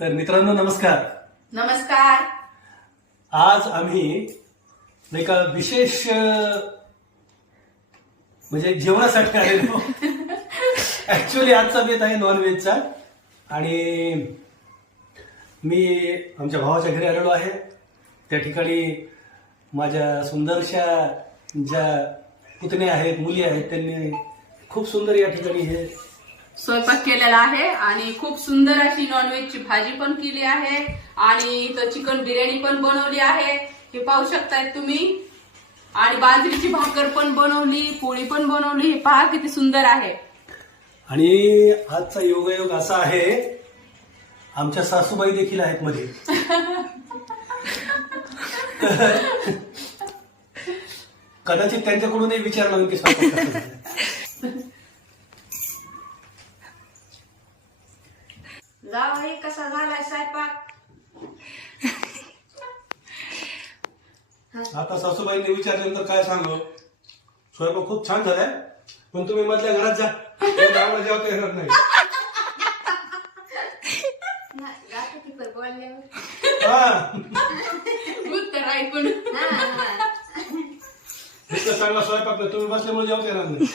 तर मित्रांनो नमस्कार. नमस्कार. आज आम्ही एका विशेष म्हणजे जेवणासाठी आलेलो. ऍक्च्युली आजचा बेत आहे नॉनव्हेजचा आणि मी आमच्या भावाच्या घरी आलेलो आहे. त्या ठिकाणी माझ्या सुंदरशा ज्या पुतण्या आहेत, मुली आहेत, त्यांनी खूप सुंदर या ठिकाणी हे स्वयंपाक केलेला आहे आणि खूप सुंदर अशी नॉनव्हेजची भाजी पण केली आहे आणि इथं चिकन बिर्याणी पण बनवली आहे. हे पाहू शकताय तुम्ही. आणि बाजरीची भाकर पण बनवली, पोळी पण बनवली. हे पहा किती सुंदर आहे. आणि आजचा योगायोग असा आहे, आमच्या सासूबाई देखील आहेत मध्ये. कदाचित त्यांच्याकडूनही विचारलं होईल की स्वयंपाक कसा झाला. जावई कसा झालाय स्वयंपाक? आता सासूबाईंनी विचारल्यानंतर काय सांगू, स्वयंपाक खूप छान झालाय, पण तुम्ही मधल्या घरात जा, आम्हाला जेवता येणार नाही. हा, उत्तर ऐकून इतका चांगला स्वयंपाक नाही, तुम्ही बसल्यामुळे जेवता येणार नाही.